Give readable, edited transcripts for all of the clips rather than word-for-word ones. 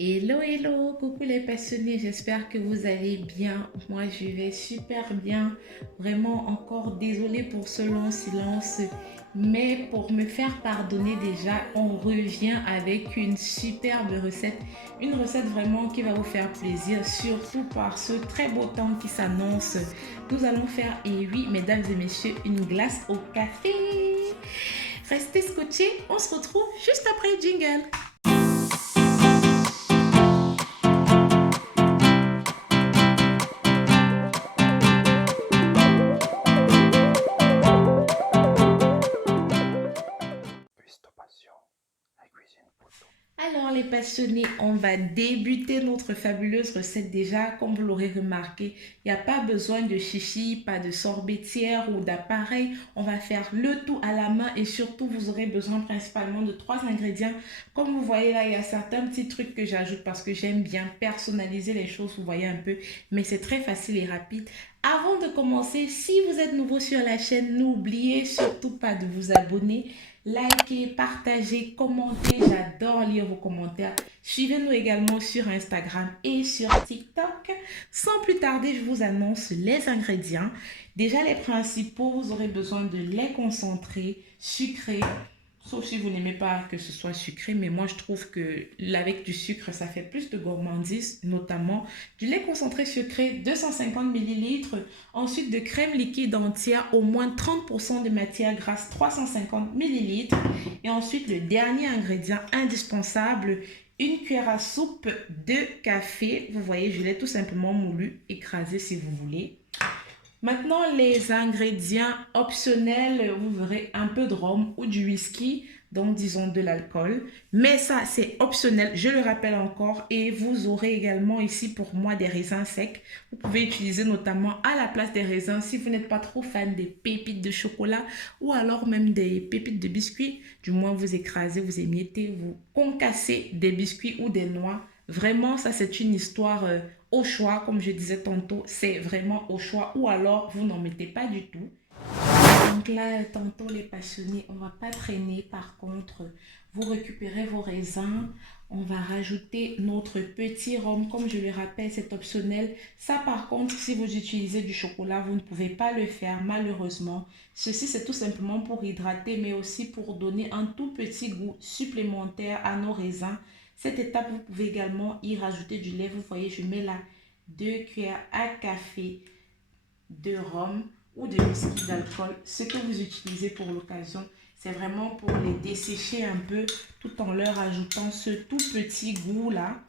Hello, hello, coucou les passionnés, j'espère que vous allez bien. Moi, je vais super bien. Vraiment, encore désolée pour ce long silence, mais pour me faire pardonner déjà, on revient avec une superbe recette. Une recette vraiment qui va vous faire plaisir, surtout par ce très beau temps qui s'annonce. Nous allons faire, et oui, mesdames et messieurs, une glace au café. Restez scotchés, on se retrouve juste après le jingle. Alors les passionnés, on va débuter notre fabuleuse recette déjà. Comme vous l'aurez remarqué, il n'y a pas besoin de chichi, pas de sorbetière ou d'appareil. On va faire le tout à la main et surtout vous aurez besoin principalement de trois ingrédients. Comme vous voyez là, il y a certains petits trucs que j'ajoute parce que j'aime bien personnaliser les choses, vous voyez un peu. Mais c'est très facile et rapide. Avant de commencer, si vous êtes nouveau sur la chaîne, n'oubliez surtout pas de vous abonner. Likez, partagez, commentez. J'adore lire vos commentaires. Suivez-nous également sur Instagram et sur TikTok. Sans plus tarder, je vous annonce les ingrédients. Déjà, les principaux, vous aurez besoin de lait concentré, sucré, sauf si vous n'aimez pas que ce soit sucré, mais moi je trouve que avec du sucre, ça fait plus de gourmandise, notamment du lait concentré sucré, 250 millilitres. Ensuite, de crème liquide entière, au moins 30% de matière grasse, 350 millilitres. Et ensuite, le dernier ingrédient indispensable, une cuillère à soupe de café. Vous voyez, je l'ai tout simplement moulu, écrasé si vous voulez. Maintenant, les ingrédients optionnels, vous verrez un peu de rhum ou du whisky, donc disons de l'alcool. Mais ça, c'est optionnel, je le rappelle encore. Et vous aurez également ici pour moi des raisins secs. Vous pouvez utiliser notamment à la place des raisins si vous n'êtes pas trop fan des pépites de chocolat ou alors même des pépites de biscuits. Du moins, vous écrasez, vous émiettez, vous concassez des biscuits ou des noix. Vraiment, ça, c'est une histoire au choix, comme je disais tantôt, c'est vraiment au choix ou alors vous n'en mettez pas du tout. Donc là, tantôt les passionnés, on va pas traîner. Par contre, vous récupérez vos raisins. On va rajouter notre petit rhum. Comme je le rappelle, c'est optionnel. Ça, par contre, si vous utilisez du chocolat, vous ne pouvez pas le faire, malheureusement. Ceci, c'est tout simplement pour hydrater, mais aussi pour donner un tout petit goût supplémentaire à nos raisins. Cette étape, vous pouvez également y rajouter du lait. Vous voyez, je mets là 2 cuillères à café de rhum ou de whisky d'alcool, ce que vous utilisez pour l'occasion. C'est vraiment pour les dessécher un peu tout en leur ajoutant ce tout petit goût là,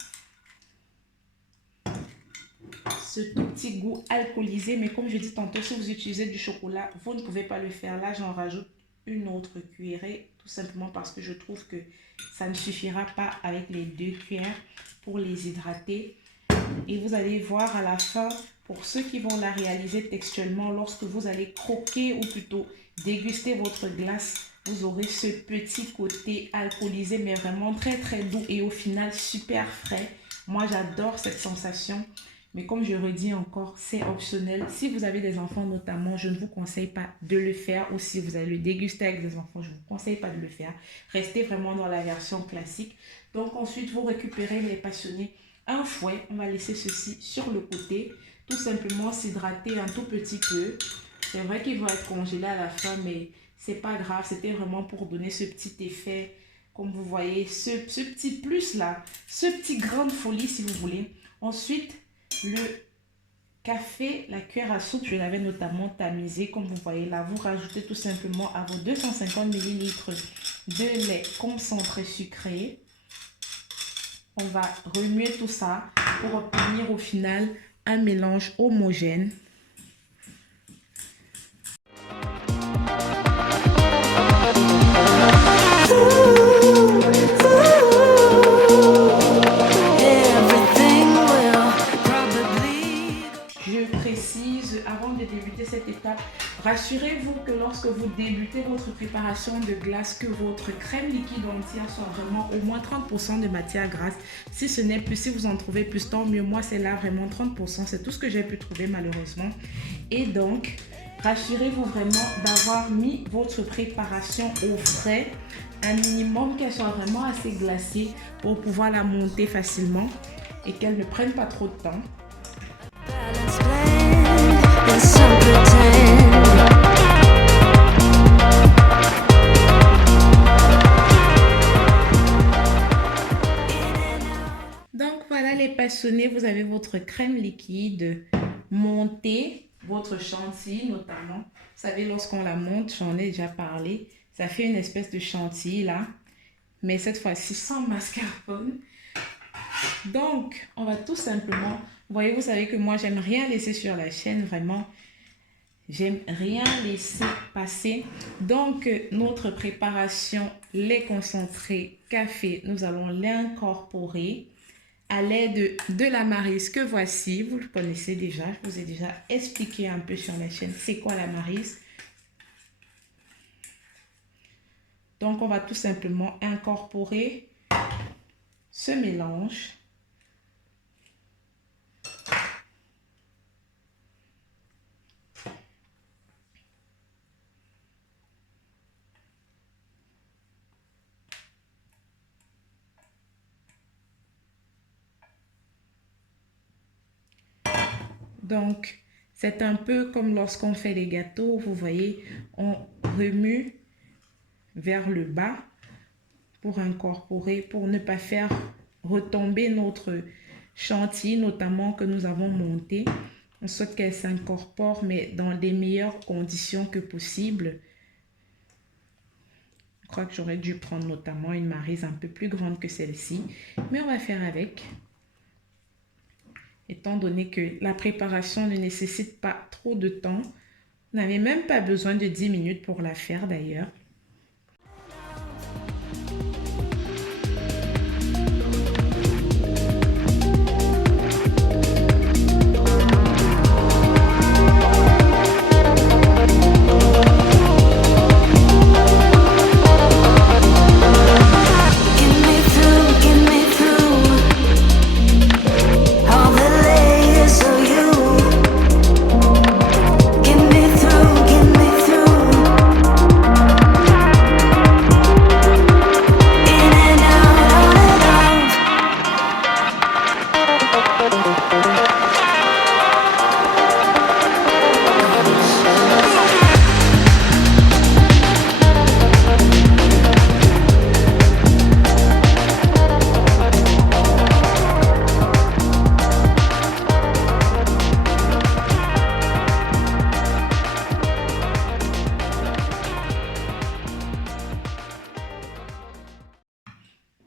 ce tout petit goût alcoolisé. Mais comme je dis tantôt, si vous utilisez du chocolat, vous ne pouvez pas le faire. Là, j'en rajoute une autre cuillerée, tout simplement parce que je trouve que ça ne suffira pas avec les 2 cuillères pour les hydrater. Et vous allez voir à la fin, pour ceux qui vont la réaliser textuellement, lorsque vous allez croquer ou plutôt déguster votre glace, vous aurez ce petit côté alcoolisé mais vraiment très très doux et au final super frais. Moi j'adore cette sensation, mais comme je redis encore, c'est optionnel. Si vous avez des enfants notamment, je ne vous conseille pas de le faire, ou si vous allez le déguster avec des enfants, je ne vous conseille pas de le faire. Restez vraiment dans la version classique. Donc ensuite vous récupérez les passionnés un fouet, on va laisser ceci sur le côté, tout simplement s'hydrater un tout petit peu. C'est vrai qu'il va être congelé à la fin, mais c'est pas grave, c'était vraiment pour donner ce petit effet, comme vous voyez, ce petit plus là, ce petit grain de folie si vous voulez. Ensuite, le café, la cuillère à soupe, je l'avais notamment tamisé, comme vous voyez là, vous rajoutez tout simplement à vos 250 millilitres de lait concentré sucré. On va remuer tout ça pour obtenir au final un mélange homogène. Je précise, avant de débuter cette étape, rassurez-vous que lorsque vous débutez votre préparation de glace, que votre crème liquide entière soit vraiment au moins 30% de matière grasse. Si ce n'est plus, si vous en trouvez plus, tant mieux. Moi, c'est là vraiment 30%. C'est tout ce que j'ai pu trouver malheureusement. Et donc, rassurez-vous vraiment d'avoir mis votre préparation au frais, un minimum qu'elle soit vraiment assez glacée pour pouvoir la monter facilement et qu'elle ne prenne pas trop de temps. Donc voilà les passionnés, vous avez votre crème liquide montée, votre chantilly notamment. Vous savez, lorsqu'on la monte, j'en ai déjà parlé, ça fait une espèce de chantilly là, mais cette fois-ci sans mascarpone. Donc, on va tout simplement, vous savez que moi, j'aime rien laisser sur la chaîne, vraiment. J'aime rien laisser passer. Donc, notre préparation, lait concentré, café, nous allons l'incorporer à l'aide de la Maryse que voici. Vous le connaissez déjà, je vous ai déjà expliqué un peu sur la chaîne c'est quoi la Maryse. Donc, on va tout simplement incorporer ce mélange. Donc, c'est un peu comme lorsqu'on fait les gâteaux, vous voyez, on remue vers le bas pour incorporer, pour ne pas faire retomber notre chantilly, notamment que nous avons monté. On souhaite qu'elle s'incorpore, mais dans les meilleures conditions que possible. Je crois que j'aurais dû prendre notamment une Maryse un peu plus grande que celle-ci, mais on va faire avec. Étant donné que la préparation ne nécessite pas trop de temps. Vous n'avez même pas besoin de 10 minutes pour la faire d'ailleurs.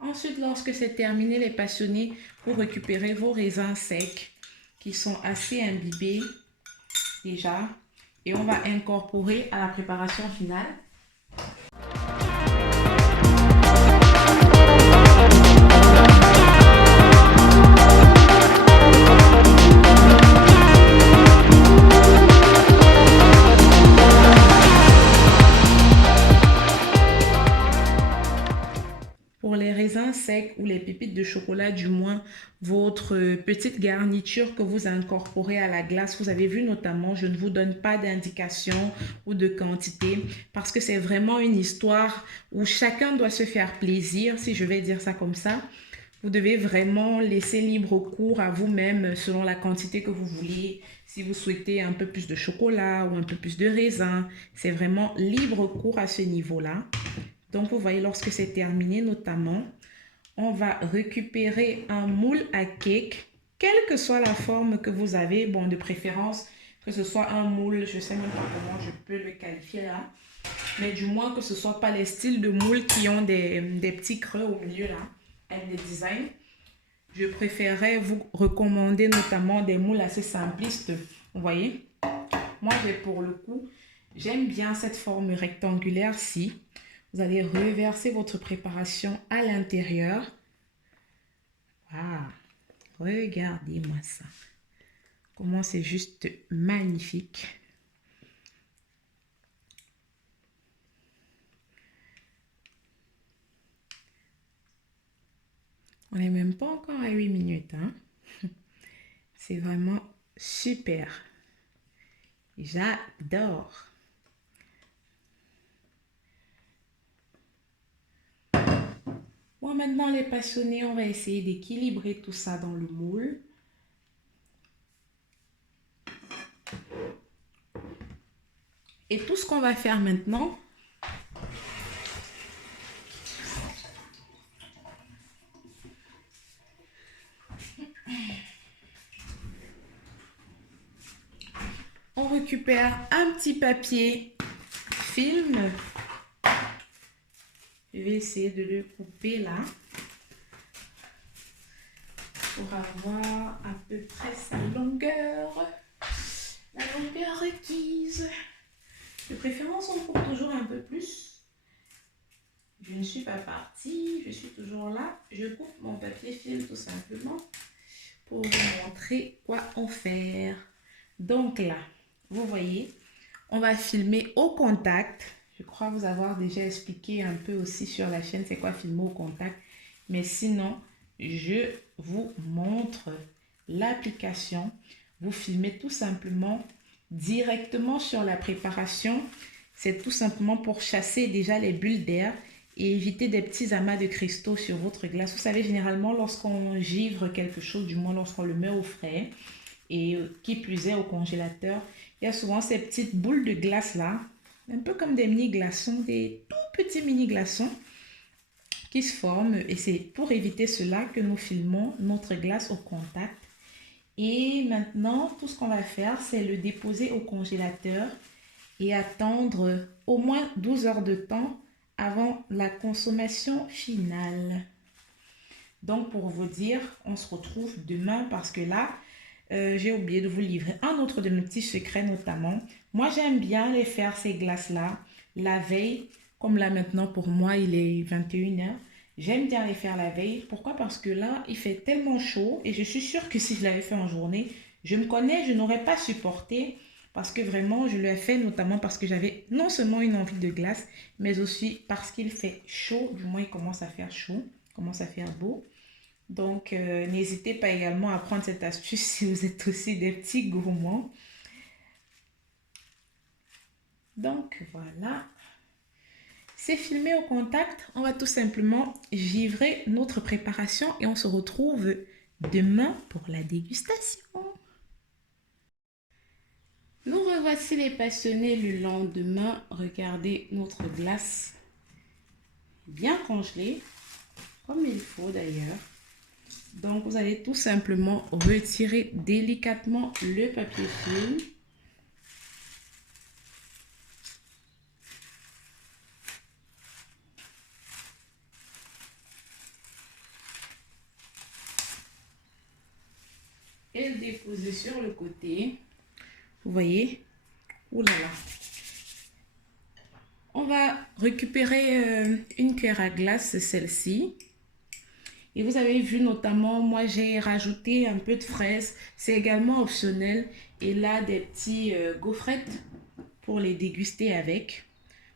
Ensuite, lorsque c'est terminé, les passionnés, vous récupérez vos raisins secs qui sont assez imbibés déjà et on va incorporer à la préparation finale. Pour les raisins secs ou les pépites de chocolat, du moins, votre petite garniture que vous incorporez à la glace, vous avez vu notamment, je ne vous donne pas d'indication ou de quantité parce que c'est vraiment une histoire où chacun doit se faire plaisir, si je vais dire ça comme ça. Vous devez vraiment laisser libre cours à vous-même selon la quantité que vous voulez. Si vous souhaitez un peu plus de chocolat ou un peu plus de raisin, c'est vraiment libre cours à ce niveau-là. Donc, vous voyez, lorsque c'est terminé, notamment, on va récupérer un moule à cake, quelle que soit la forme que vous avez. Bon, de préférence, que ce soit un moule, je ne sais même pas comment je peux le qualifier là, mais du moins que ce ne soit pas les styles de moules qui ont des petits creux au milieu là, avec des designs. Je préférerais vous recommander notamment des moules assez simplistes, vous voyez. Moi, pour le coup, j'aime bien cette forme rectangulaire-ci. Vous allez reverser votre préparation à l'intérieur. Ah, regardez-moi ça. Comment c'est juste magnifique. On n'est même pas encore à 8 minutes. Hein? C'est vraiment super. J'adore. Bon, maintenant les passionnés, on va essayer d'équilibrer tout ça dans le moule. Et tout ce qu'on va faire maintenant, on récupère un petit papier film. Je vais essayer de le couper là pour avoir à peu près sa longueur, la longueur requise. De préférence, on coupe toujours un peu plus. Je ne suis pas partie, je suis toujours là. Je coupe mon papier film tout simplement pour vous montrer quoi en faire. Donc là, vous voyez, on va filmer au contact. Je crois vous avoir déjà expliqué un peu aussi sur la chaîne c'est quoi filmer au contact. Mais sinon, je vous montre l'application. Vous filmez tout simplement directement sur la préparation. C'est tout simplement pour chasser déjà les bulles d'air et éviter des petits amas de cristaux sur votre glace. Vous savez, généralement, lorsqu'on givre quelque chose, du moins lorsqu'on le met au frais et qui plus est au congélateur, il y a souvent ces petites boules de glace là, un peu comme des mini glaçons, des tout petits mini glaçons qui se forment. Et c'est pour éviter cela que nous filmons notre glace au contact. Et maintenant, tout ce qu'on va faire, c'est le déposer au congélateur et attendre au moins 12 heures de temps avant la consommation finale. Donc, pour vous dire, on se retrouve demain parce que là, j'ai oublié de vous livrer un autre de mes petits secrets notamment. Moi, j'aime bien les faire ces glaces-là la veille. Comme là maintenant, pour moi, il est 21 heures. J'aime bien les faire la veille. Pourquoi? Parce que là, il fait tellement chaud et je suis sûre que si je l'avais fait en journée, je me connais, je n'aurais pas supporté parce que vraiment, je l'ai fait notamment parce que j'avais non seulement une envie de glace, mais aussi parce qu'il fait chaud. Du moins, il commence à faire chaud, il commence à faire beau. Donc, n'hésitez pas également à prendre cette astuce si vous êtes aussi des petits gourmands. Donc, voilà. C'est filmé au contact. On va tout simplement givrer notre préparation et on se retrouve demain pour la dégustation. Nous revoici les passionnés le lendemain. Regardez notre glace bien congelée, comme il faut d'ailleurs. Donc, vous allez tout simplement retirer délicatement le papier film. Et le déposer sur le côté. Vous voyez? Ouh là là. On va récupérer une cuillère à glace, celle-ci. Et vous avez vu notamment, moi j'ai rajouté un peu de fraises. C'est également optionnel. Et là, des petits gaufrettes pour les déguster avec.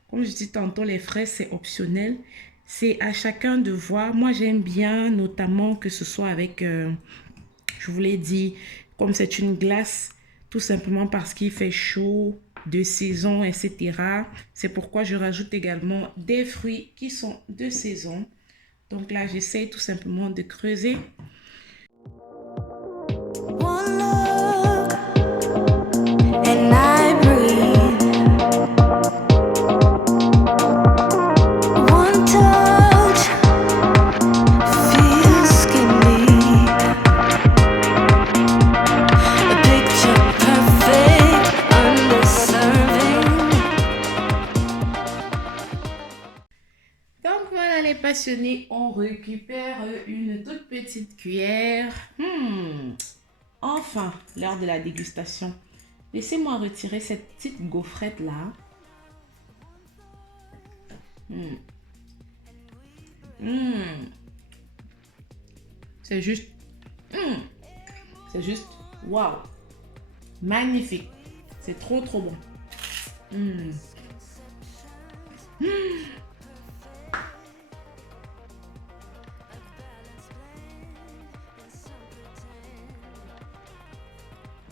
Comme je dis tantôt, les fraises, c'est optionnel. C'est à chacun de voir. Moi, j'aime bien notamment que ce soit avec, je vous l'ai dit, comme c'est une glace, tout simplement parce qu'il fait chaud, de saison, etc. C'est pourquoi je rajoute également des fruits qui sont de saison. Donc là, j'essaie tout simplement de creuser. Passionnés, on récupère une toute petite cuillère. Enfin, l'heure de la dégustation. Laissez-moi retirer cette petite gaufrette là. C'est juste, c'est juste, waouh, magnifique. C'est trop trop bon.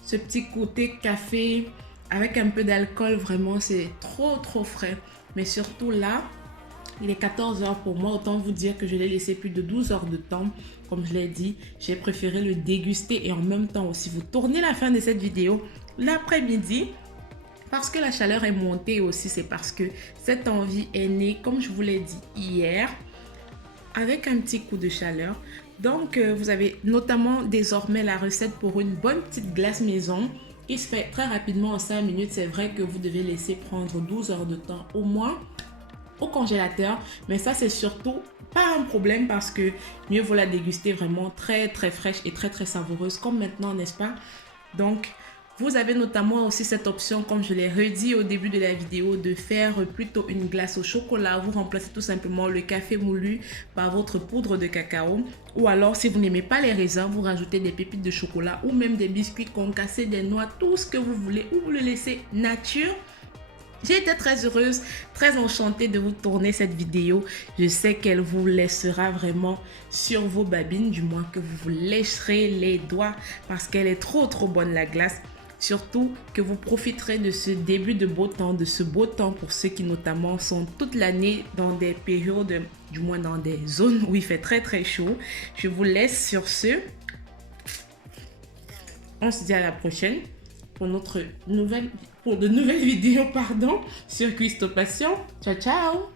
Ce petit côté café avec un peu d'alcool, vraiment, c'est trop frais. Mais surtout là, il est 14 heures pour moi. Autant vous dire que je l'ai laissé plus de 12 heures de temps. Comme je l'ai dit, j'ai préféré le déguster et en même temps aussi vous tournez la fin de cette vidéo l'après-midi. Parce que la chaleur est montée aussi, c'est parce que cette envie est née, comme je vous l'ai dit hier, avec un petit coup de chaleur. Donc, vous avez notamment désormais la recette pour une bonne petite glace maison qui se fait très rapidement en 5 minutes. C'est vrai que vous devez laisser prendre 12 heures de temps au moins au congélateur, mais ça c'est surtout pas un problème parce que mieux vaut la déguster vraiment très fraîche et très savoureuse comme maintenant, n'est-ce pas? Donc vous avez notamment aussi cette option, comme je l'ai redit au début de la vidéo, de faire plutôt une glace au chocolat. Vous remplacez tout simplement le café moulu par votre poudre de cacao. Ou alors, si vous n'aimez pas les raisins, vous rajoutez des pépites de chocolat ou même des biscuits concassés, des noix, tout ce que vous voulez, ou vous le laissez nature. J'ai été très heureuse, très enchantée de vous tourner cette vidéo. Je sais qu'elle vous laissera vraiment sur vos babines, du moins que vous vous lécherez les doigts parce qu'elle est trop bonne la glace. Surtout que vous profiterez de ce début de beau temps, de ce beau temps pour ceux qui notamment sont toute l'année dans des périodes, du moins dans des zones où il fait très chaud. Je vous laisse sur ce. On se dit à la prochaine pour de nouvelles vidéos, sur Cuistot Passion. Ciao, ciao!